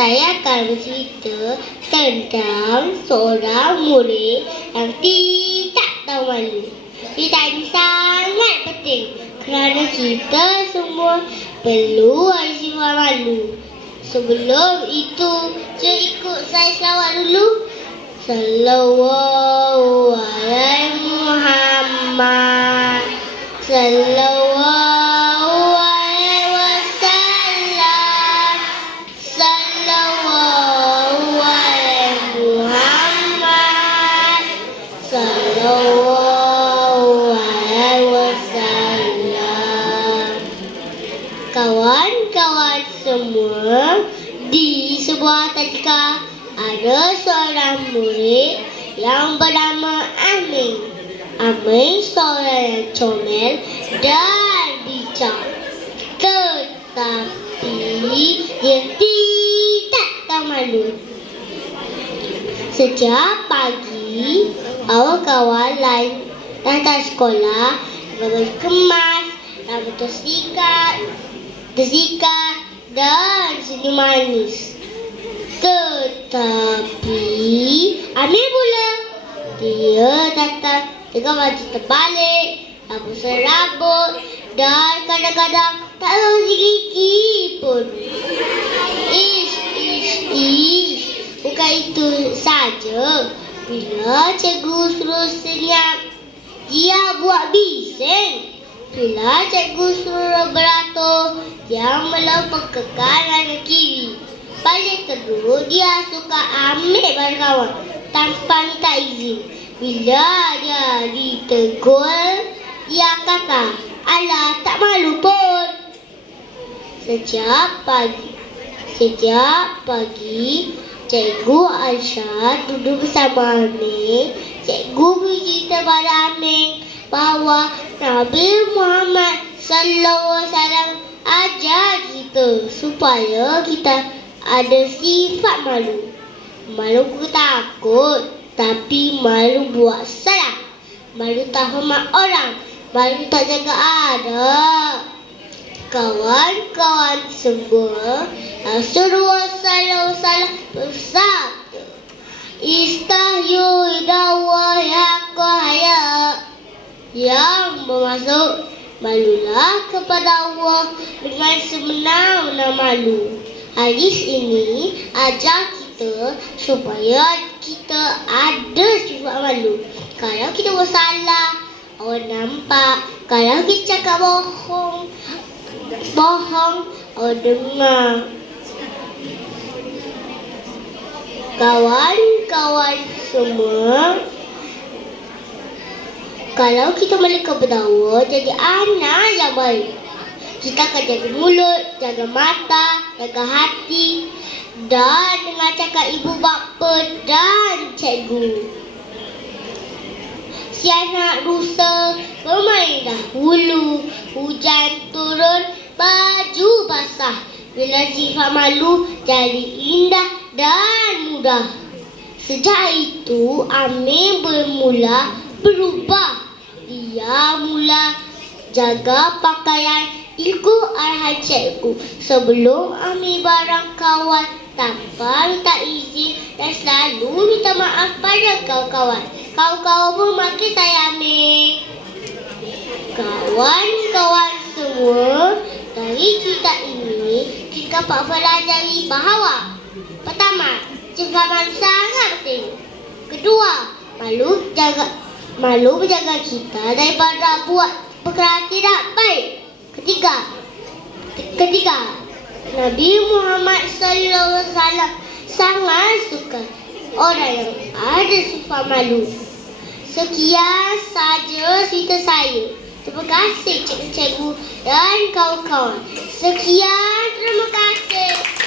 Saya akan bercerita tentang seorang murid yang tidak tahu malu. Cerita ini sangat penting kerana kita semua perlu ada sifat malu. Sebelum itu, ikut saya selawat dulu. Sallallahu alaihi Muhammad. Sallallahu alaihi wasallam. Sallallahu alaihi Muhammad. Sallallahu alaihi wasallam. Kawan-kawan semua, di sebuah tadika ada seorang murid yang bernama Amin. Amin seorang yang comel dan bijak, tetapi dia tidak tahu malu. Setiap pagi, kawan-kawan lain datang sekolah dengan kemas, rambut tersikat dan senyum manis. Tetapi Amin pula, dia datang dengan baju terbalik, rambut serabut dan kadang-kadang tak tahu gigi pun. Bukan itu saja. Bila cikgu suruh senyap, dia buat bising. Bila cikgu suruh beratur, dia melompat ke kanan dan kiri. Balik terus, dia suka ambil barang kawan tanpa minta izin. Bila dia ditegur, dia kata, "Alah, tak malu pun." Setiap pagi, Cikgu Aisyah duduk bersama Amin. Cikgu bercerita pada Amin bahawa Nabi Muhammad SAW ajar kita supaya kita ada sifat malu. Malu takut, tapi malu buat salah. Malu tak hormat orang. Malu tak jaga adab. Kawan-kawan semua, Rasulullah SAW bersabda, "Istahyu idallahi haqqa haya." Yang bermaksud, malulah kepada Allah dengan sebenar-benar malu. Hadis ini ajar kita supaya kita ada sifat malu. Kalau kita bersalah, orang nampak. Kalau kita cakap bohong, orang dengar. Kawan-kawan semua, kalau kita malu kepada Allah, jadi anak yang baik. Kita akan jaga mulut, jaga mata, jaga hati, dan dengan cakap ibu bapa dan cikgu. Si anak rusa bermain dahulu, hujan turun, baju basah. Bila sifat malu jadi indah dan mudah. Sejak itu, Amin bermula berubah. Dia mula jaga pakaian, ikut arahan cikgu. Sebelum ambil barang kawan tanpa minta izin dan selalu minta maaf pada kawan-kawan. Kawan-kawan pun makin sayang Amin. Kawan-kawan semua, dari cerita ini kita dapat pelajari bahawa pertama, sifat malu sangat penting. Kedua, malu menjaga kita daripada buat perkara tidak baik. Ketiga, Nabi Muhammad SAW sangat suka orang yang ada sifat malu. Sekian saja cerita saya. Terima kasih cikgu-cikgu dan kawan-kawan. Sekian, terima kasih.